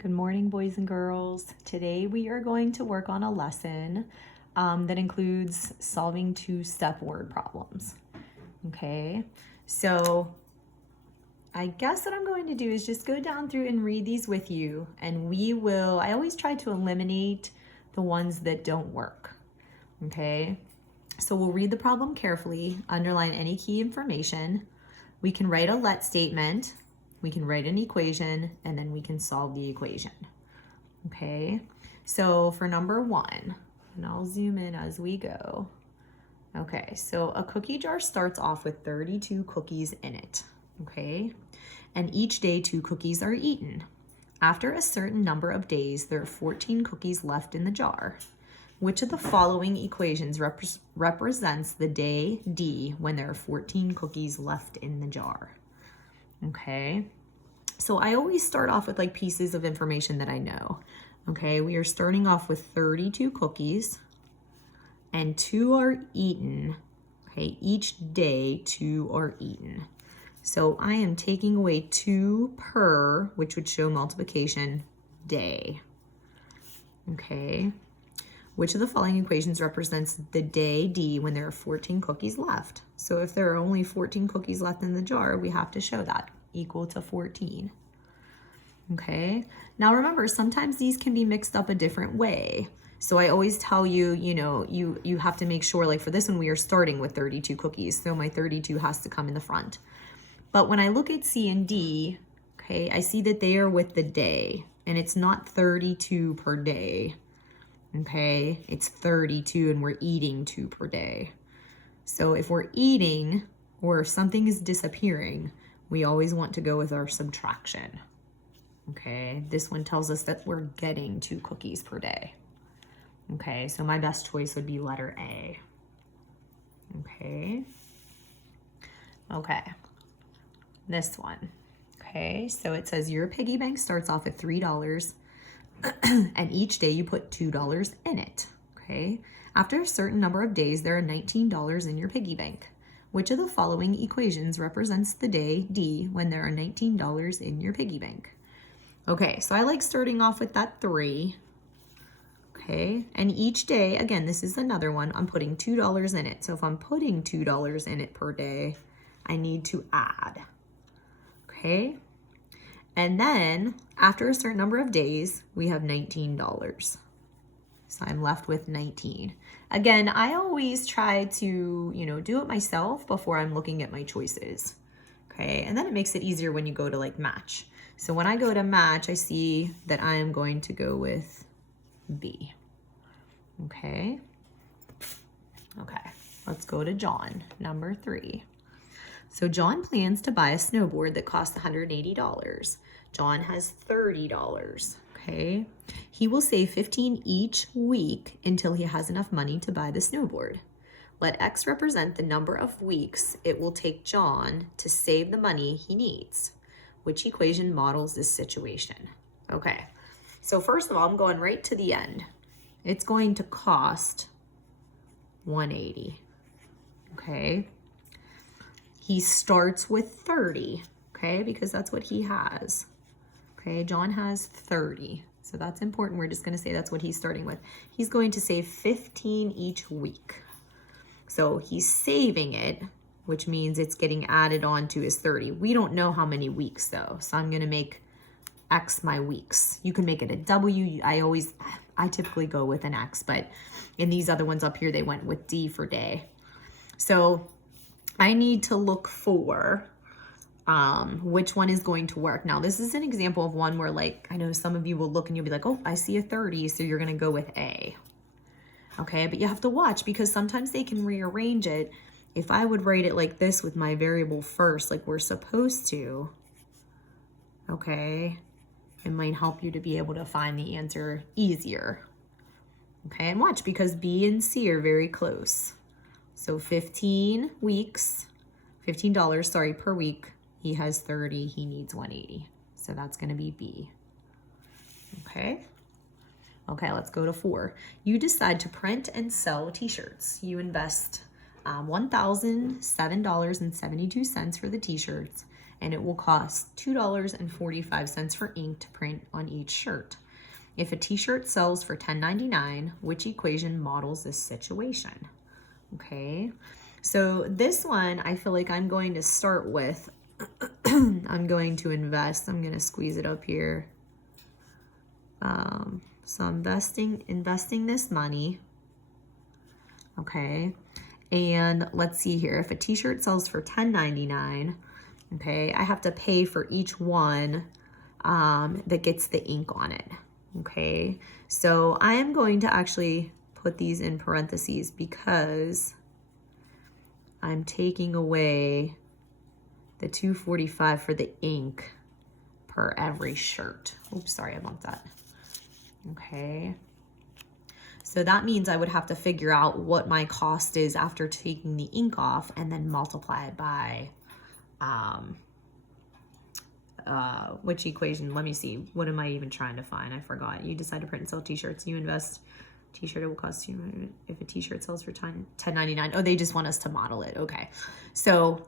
Good morning, boys and girls. Today we are going to work on a lesson that includes solving two-step word problems. Okay, so I guess what I'm going to do is just go down through and read these with you, and I always try to eliminate the ones that don't work. Okay, so we'll read the problem carefully, underline any key information. We can write a let statement, we can write an equation, and then we can solve the equation. Okay, so for number one, and I'll zoom in as we go. Okay, so a cookie jar starts off with 32 cookies in it, okay? And each day 2 cookies are eaten. After a certain number of days, there are 14 cookies left in the jar. Which of the following equations represents the day D when there are 14 cookies left in the jar? Okay, so I always start off with like pieces of information that I know. Okay, we are starting off with 32 cookies and 2 are eaten. Okay, each day 2 are eaten. So I am taking away 2 per, which would show multiplication, day. Okay, which of the following equations represents the day D when there are 14 cookies left? So if there are only 14 cookies left in the jar, we have to show that equal to 14. Okay, now remember, sometimes these can be mixed up a different way. So I always tell you, you have to make sure, like for this one, we are starting with 32 cookies. So my 32 has to come in the front. But when I look at C and D, okay, I see that they are with the day and it's not 32 per day. Okay, it's 32 and we're eating 2 per day. So if we're eating or if something is disappearing, we always want to go with our subtraction. Okay, this one tells us that we're getting 2 cookies per day. Okay, so my best choice would be letter A. Okay, this one. Okay, so it says your piggy bank starts off at $3 and each day you put $2 in it. Okay, after a certain number of days, there are $19 in your piggy bank. Which of the following equations represents the day D when there are $19 in your piggy bank? Okay, so I like starting off with that 3. Okay, and each day, again, this is another one, I'm putting $2 in it. So if I'm putting $2 in it per day, I need to add. Okay, and then after a certain number of days, we have $19. So I'm left with 19. Again, I always try to, do it myself before I'm looking at my choices. Okay, and then it makes it easier when you go to like match. So when I go to match, I see that I am going to go with B. Okay, let's go to John, number 3. So John plans to buy a snowboard that costs $180. John has $30. Okay, he will save 15 each week until he has enough money to buy the snowboard. Let X represent the number of weeks it will take John to save the money he needs. Which equation models this situation? Okay, so first of all, I'm going right to the end. It's going to cost $180. Okay, he starts with 30, okay, because that's what he has. Okay, John has 30, so that's important. We're just going to say that's what he's starting with. He's going to save 15 each week. So he's saving it, which means it's getting added on to his 30. We don't know how many weeks though, so I'm going to make X my weeks. You can make it a W. I typically go with an X, but in these other ones up here, they went with D for day. So I need to look for which one is going to work. Now, this is an example of one where, like, I know some of you will look and you'll be like, oh, I see a 30, so you're going to go with A. Okay, but you have to watch because sometimes they can rearrange it. If I would write it like this with my variable first, like we're supposed to, okay, it might help you to be able to find the answer easier. Okay, and watch because B and C are very close. So 15 weeks, $15, sorry, per week. He has 30, he needs 180. So that's gonna be B. Okay, let's go to 4. You decide to print and sell t-shirts. You invest $1,007.72 for the t-shirts and it will cost $2.45 for ink to print on each shirt. If a t-shirt sells for $10.99, which equation models this situation? Okay, so this one, I feel like I'm going to start with, I'm going to invest, I'm going to squeeze it up here. So I'm investing this money. Okay, and let's see here. If a t-shirt sells for $10.99, okay, I have to pay for each one that gets the ink on it. Okay, so I am going to actually put these in parentheses because I'm taking away the $2.45 for the ink per every shirt. Oops, sorry about that. Okay. So that means I would have to figure out what my cost is after taking the ink off and then multiply it by which equation? Let me see. What am I even trying to find? I forgot. You decide to print and sell t-shirts. You invest t-shirt, it will cost you if a t-shirt sells for $10.99. Oh, they just want us to model it. Okay. So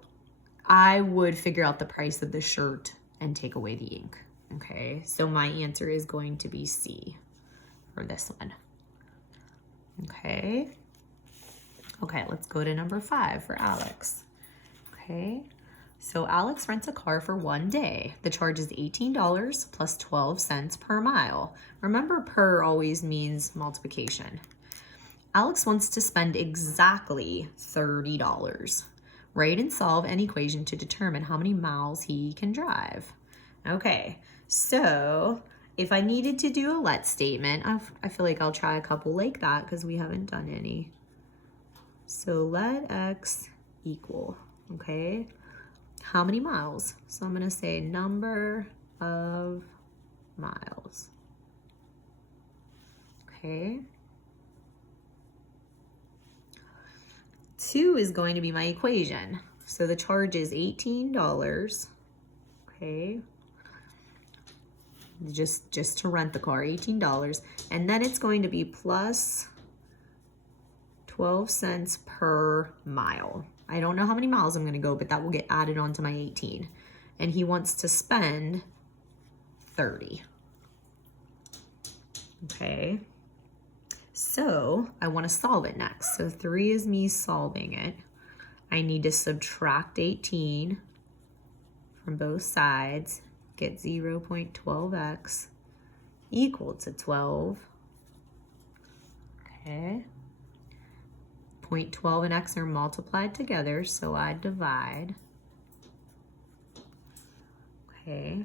I would figure out the price of the shirt and take away the ink. Okay. So my answer is going to be C for this one. Okay. Okay, let's go to number 5 for Alex. Okay. So Alex rents a car for 1 day. The charge is $18 plus 12 cents per mile. Remember, per always means multiplication. Alex wants to spend exactly $30. Write and solve an equation to determine how many miles he can drive. Okay, so if I needed to do a let statement, I feel like I'll try a couple like that because we haven't done any. So let X equal, okay? How many miles? So I'm going to say number of miles. Okay. 2 is going to be my equation. So the charge is $18. Okay. Just to rent the car, $18. And then it's going to be plus 12 cents per mile. I don't know how many miles I'm going to go, but that will get added onto my 18. And he wants to spend 30. Okay. So I want to solve it next. So 3 is me solving it. I need to subtract 18 from both sides. Get 0.12x equal to 12. Okay. 0.12 and x are multiplied together, so I divide. Okay.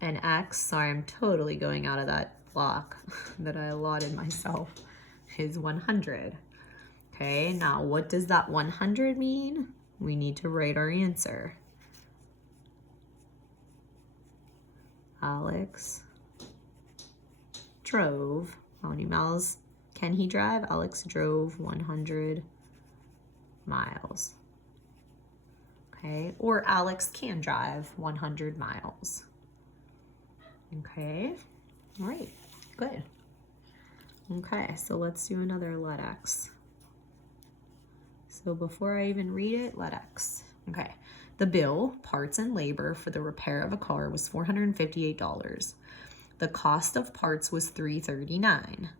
And x, sorry, I'm totally going out of that block that I allotted myself, is 100. Okay, now what does that 100 mean? We need to write our answer. Alex drove, how many miles can he drive? Alex drove 100 miles. Okay, or Alex can drive 100 miles. Okay, all right, good. Okay, so let's do another let X. So before I even read it, let X. Okay, the bill, parts and labor for the repair of a car was $458. The cost of parts was $339.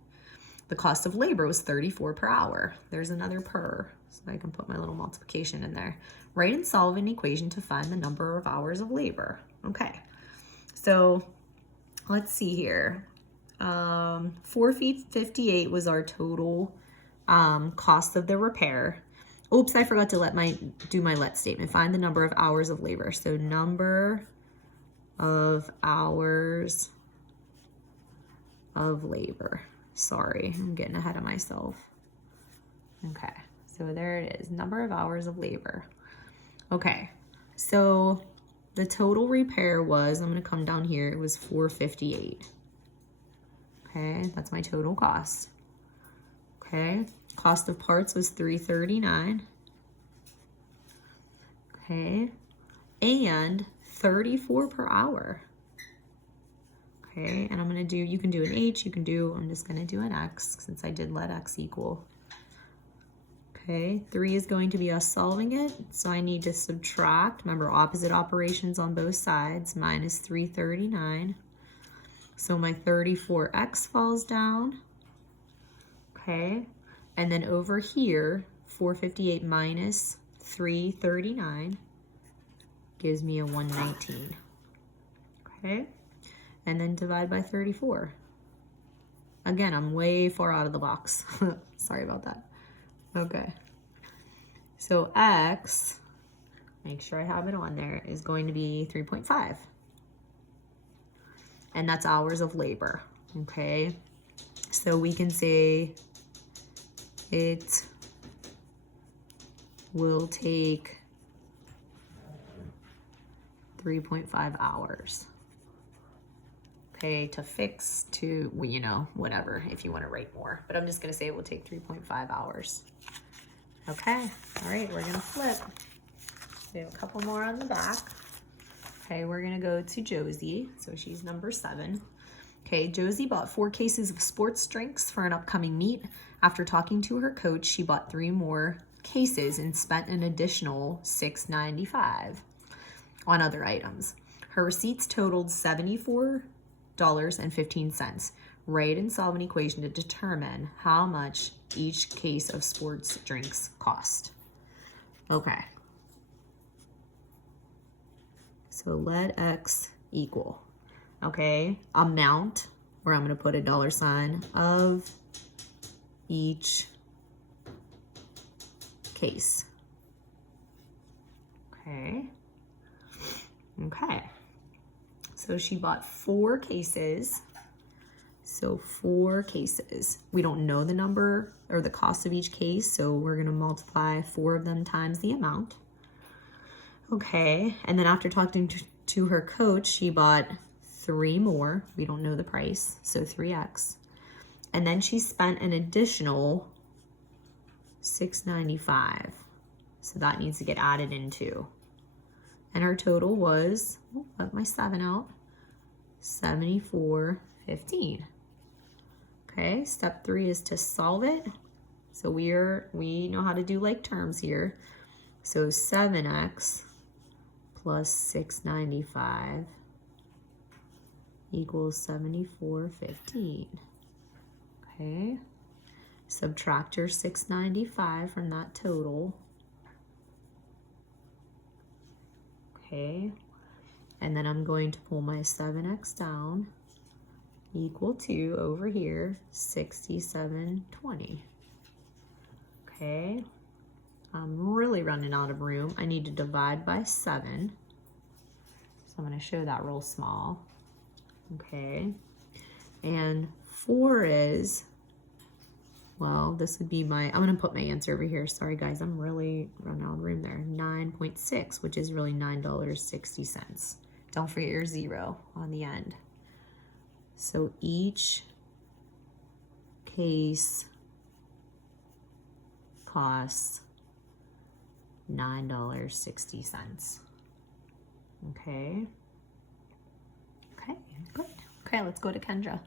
The cost of labor was $34 per hour. There's another per, so I can put my little multiplication in there. Write and solve an equation to find the number of hours of labor. Okay, so let's see here. $458 was our total cost of the repair. Oops, I forgot to do my let statement. Find the number of hours of labor. So number of hours of labor. Sorry, I'm getting ahead of myself. Okay, so there it is, number of hours of labor. Okay, so the total repair was, I'm gonna come down here, it was $458. Okay, that's my total cost. Okay, cost of parts was $339. Okay, and $34 per hour. Okay, and I'm gonna do, you can do an H, I'm just gonna do an X since I did let X equal. Okay, 3 is going to be us solving it, so I need to subtract. Remember, opposite operations on both sides. Minus 339. So my 34x falls down. Okay, and then over here, 458 minus 339 gives me a 119. Okay, and then divide by 34. Again, I'm way far out of the box. Sorry about that. Okay, so x, make sure I have it on there, is going to be 3.5. And that's hours of labor, okay? So we can say it will take 3.5 hours. Okay, to fix, to, well, you know, whatever, if you want to write more. But I'm just going to say it will take 3.5 hours. Okay, all right, we're going to flip. We have a couple more on the back. Okay, we're going to go to Josie. So she's number 7. Okay, Josie bought 4 cases of sports drinks for an upcoming meet. After talking to her coach, she bought 3 more cases and spent an additional $6.95 on other items. Her receipts totaled $74.15. Write and solve an equation to determine how much each case of sports drinks cost. Okay. So let x equal, okay, amount, where I'm going to put a $sign of each case. Okay. Okay. So she bought 4 cases. So 4 cases. We don't know the number or the cost of each case, so we're going to multiply 4 of them times the amount. Okay, and then after talking to her coach, she bought 3 more. We don't know the price, so 3x. And then she spent an additional $6.95. So that needs to get added in too. And our total was, let my 7 out, $74.15. Okay, step 3 is to solve it. So we know how to do like terms here. So 7x plus $6.95 equals $74.15. Okay, subtract your $6.95 from that total. Okay, and then I'm going to pull my 7x down, equal to, over here, $67.20. Okay, I'm really running out of room. I need to divide by 7. So I'm going to show that real small. Okay, and 4 is, well, this would be my, I'm going to put my answer over here. Sorry guys, I'm really running out of room there. 9.6, which is really $9.60. Don't forget your 0 on the end. So each case costs $9.60. Okay. Okay, good. Okay, let's go to Kendra.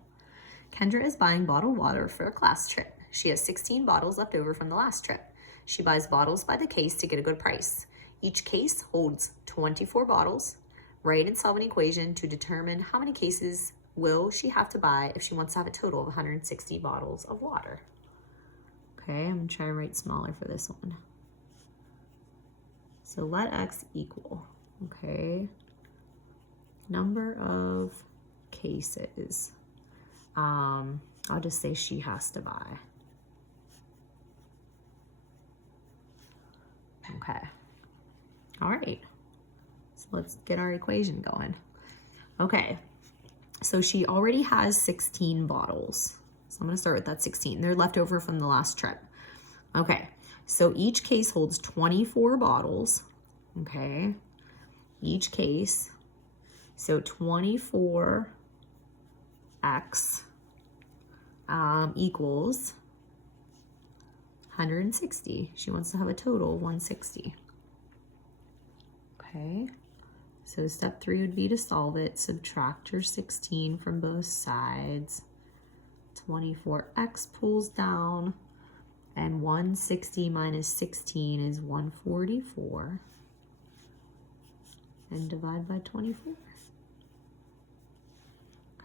Kendra is buying bottled water for a class trip. She has 16 bottles left over from the last trip. She buys bottles by the case to get a good price. Each case holds 24 bottles. Write and solve an equation to determine how many cases will she have to buy if she wants to have a total of 160 bottles of water. Okay, I'm going to try and write smaller for this one. So let x equal, okay, number of cases. I'll just say she has to buy. Okay. All right. So let's get our equation going. Okay. So she already has 16 bottles. So I'm going to start with that 16. They're left over from the last trip. Okay. So each case holds 24 bottles. Okay. Each case. So 24x equals 160. She wants to have a total of 160. Okay. So step 3 would be to solve it. Subtract your 16 from both sides. 24x pulls down. And 160 minus 16 is 144. And divide by 24.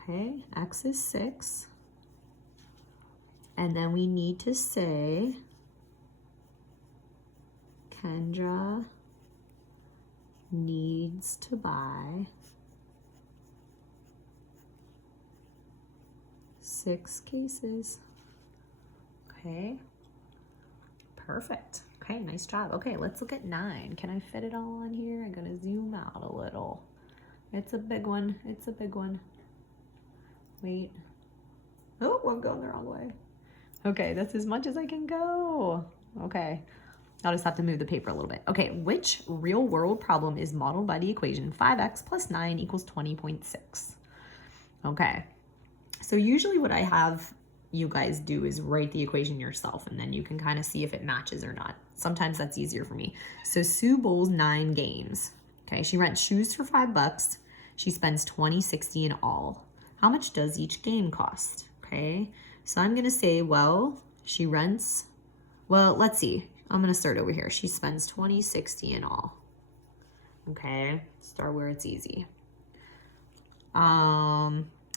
Okay, x is 6. And then we need to say Kendra needs to buy 6 cases. Okay, perfect. Okay, nice job. Okay, let's look at 9. Can I fit it all on here? I'm gonna zoom out a little. It's a big one. It's a big one. Wait. Oh, I'm going the wrong way. Okay, that's as much as I can go. Okay, I'll just have to move the paper a little bit. Okay, which real world problem is modeled by the equation 5x plus 9 equals 20.6? Okay, so usually what I have you guys do is write the equation yourself, and then you can kind of see if it matches or not. Sometimes that's easier for me. So Sue bowls 9 games. Okay, she rents shoes for $5. She spends $20.60 in all. How much does each game cost? Okay, so I'm gonna say, well, she rents, well, let's see. I'm gonna start over here. She spends $20.60 in all. Okay, start where it's easy.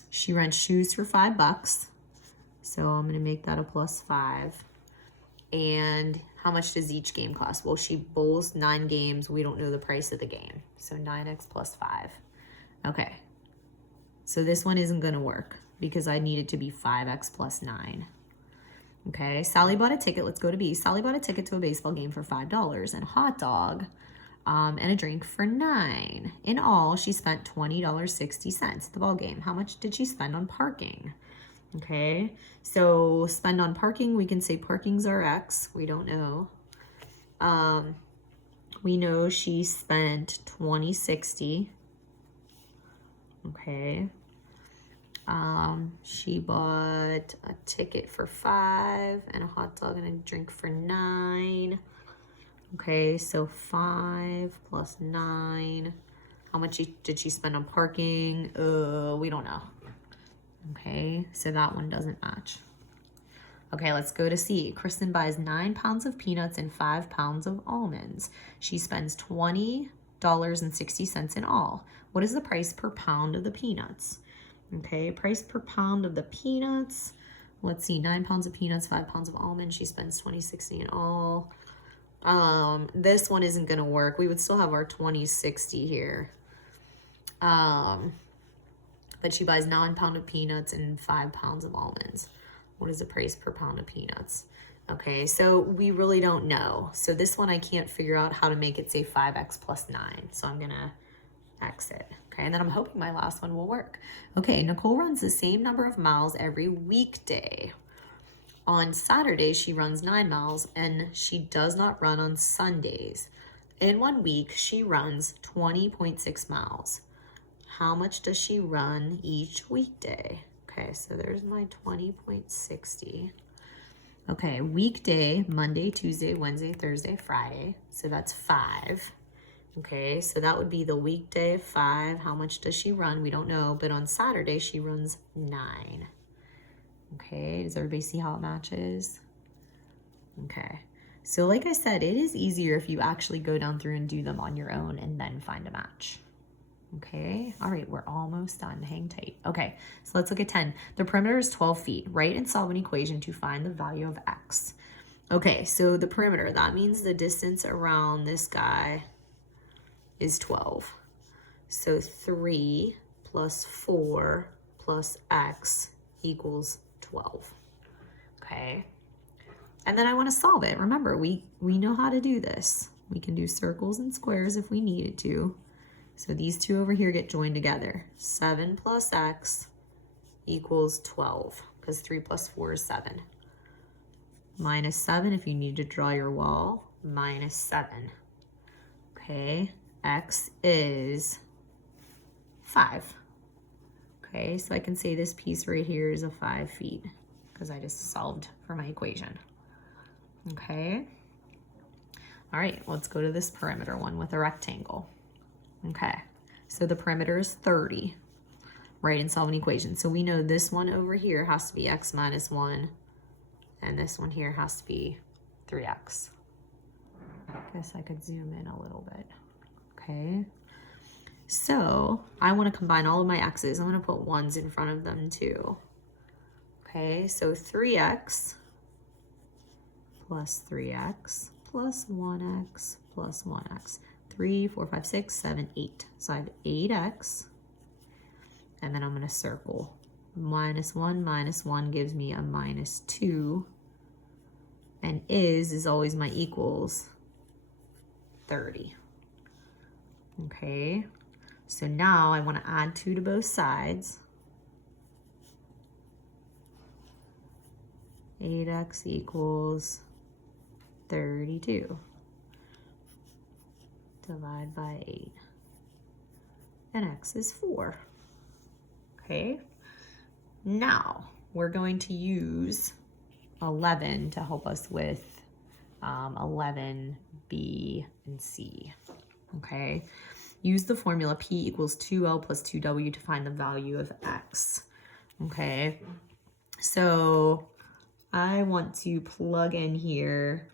She rents shoes for $5. So I'm gonna make that a plus 5. And how much does each game cost? Well, she bowls 9 games. We don't know the price of the game. So 9x plus 5. Okay. So this one isn't gonna work because I need it to be 5x plus 9. Okay, Sally bought a ticket. Let's go to B. Sally bought a ticket to a baseball game for $5 and a hot dog and a drink for $9. In all, she spent $20.60 at the ball game. How much did she spend on parking? Okay, so spend on parking, we can say parking's our X. We don't know. We know she spent $20.60. Okay. She bought a ticket for $5 and a hot dog and a drink for $9. Okay, so 5 plus 9. How much did she spend on parking? We don't know. Okay, so that one doesn't match. Okay, let's go to C. Kristen buys 9 pounds of peanuts and 5 pounds of almonds. She spends $20.60 in all. What is the price per pound of the peanuts? Okay, price per pound of the peanuts. Let's see, 9 pounds of peanuts, 5 pounds of almonds. She spends $20.60 in all. This one isn't gonna work. We would still have our $20.60 here. But she buys 9 pounds of peanuts and 5 pounds of almonds. What is the price per pound of peanuts? Okay, so we really don't know. So this one I can't figure out how to make it say 5x plus 9. So I'm gonna exit. Okay, and then I'm hoping my last one will work. Okay, Nicole runs the same number of miles every weekday. On Saturdays, she runs 9 miles and she does not run on Sundays. In 1 week, she runs 20.6 miles. How much does she run each weekday? Okay, so there's my 20.60. Okay, weekday, Monday, Tuesday, Wednesday, Thursday, Friday. So that's 5. Okay, so that would be the weekday of 5. How much does she run? We don't know, but on Saturday, she runs 9. Okay, does everybody see how it matches? Okay, so like I said, it is easier if you actually go down through and do them on your own and then find a match. Okay, all right, we're almost done. Hang tight. Okay, so let's look at 10. The perimeter is 12 feet. Write and solve an equation to find the value of x. Okay, so the perimeter, that means the distance around this guy is 12. So 3 plus 4 plus x equals 12. Okay, and then I want to solve it. Remember, we know how to do this. We can do circles and squares if we needed to. So these two over here get joined together. 7 plus x equals 12, because 3 plus 4 is 7. Minus 7 if you need to draw your wall, minus 7. Okay, x is 5. Okay, so I can say this piece right here is a 5 feet because I just solved for my equation. Okay, all right, let's go to this perimeter one with a rectangle. Okay, so the perimeter is 30. Write and solve an equation. So we know this one over here has to be x minus 1 And this one here has to be 3x. I guess I could zoom in a little bit. Okay. So I want to combine all of my x's. I'm going to put 1s in front of them too. Okay, so 3x plus 3x plus 1x plus 1x. 3, 4, 5, 6, 7, 8. So I have 8x. And then I'm going to circle. Minus 1 gives me a -2. And is always my equals 30. Okay, so now I want to add 2 to both sides. 8x equals 32. Divide by 8. And x is 4. Okay, now we're going to use 11 to help us with 11, B, and C. Okay, use the formula P equals 2L plus 2W to find the value of x. Okay, so I want to plug in here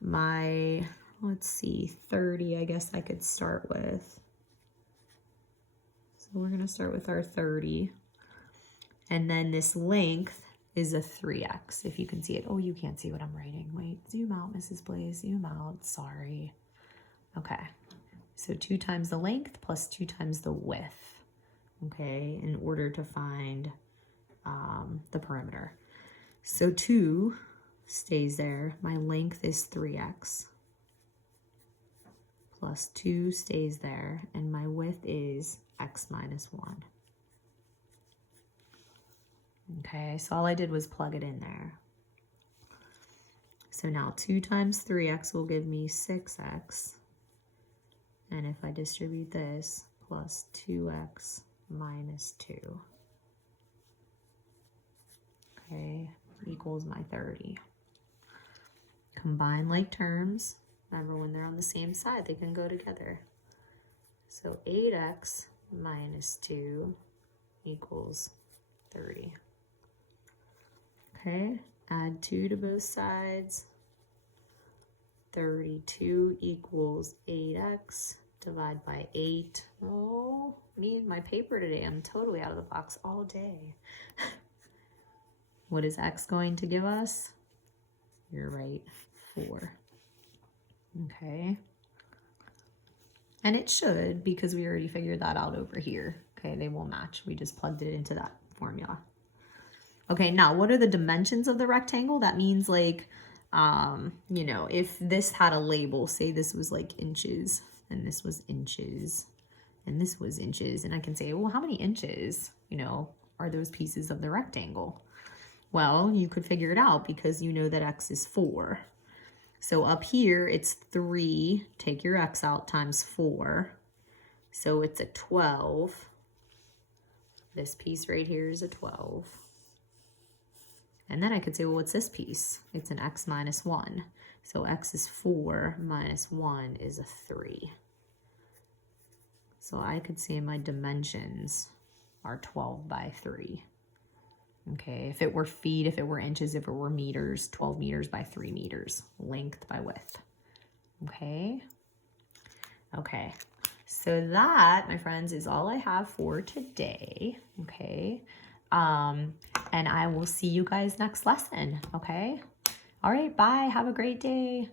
my, let's see, 30 I guess I could start with. So we're gonna start with our 30. And then this length is a 3x, if you can see it. Oh, you can't see what I'm writing. Wait, zoom out, Mrs. Blaze, zoom out, sorry. Okay, so 2 times the length plus 2 times the width, okay, in order to find the perimeter. So 2 stays there. My length is 3x. Plus 2 stays there. And my width is x minus 1. Okay, so all I did was plug it in there. So now 2 times 3x will give me 6x. And if I distribute this, plus 2x minus 2. Okay, equals my 30. Combine like terms. Remember, when they're on the same side, they can go together. So 8x minus 2 equals 30. Okay, add 2 to both sides. 32 equals 8x. Divide by 8. Oh, need my paper today. I'm totally out of the box all day. What is x going to give us? You're right, 4. Okay. And it should, because we already figured that out over here. Okay, they will match. We just plugged it into that formula. Okay, now what are the dimensions of the rectangle? That means like, you know, if this had a label, say this was like inches, and this was inches, and this was inches, and I can say, well, how many inches, you know, are those pieces of the rectangle? Well, you could figure it out because you know that x is 4. So up here, it's 3, take your x out, times 4. So it's a 12. This piece right here is a 12. And then I could say, well, what's this piece? It's an x minus 1. So x is 4 minus 1 is a 3. So I could say my dimensions are 12 by 3. Okay, if it were feet, if it were inches, if it were meters, 12 meters by 3 meters, length by width. Okay, okay. So that, my friends, is all I have for today. Okay, and I will see you guys next lesson. Okay, all right, bye. Have a great day.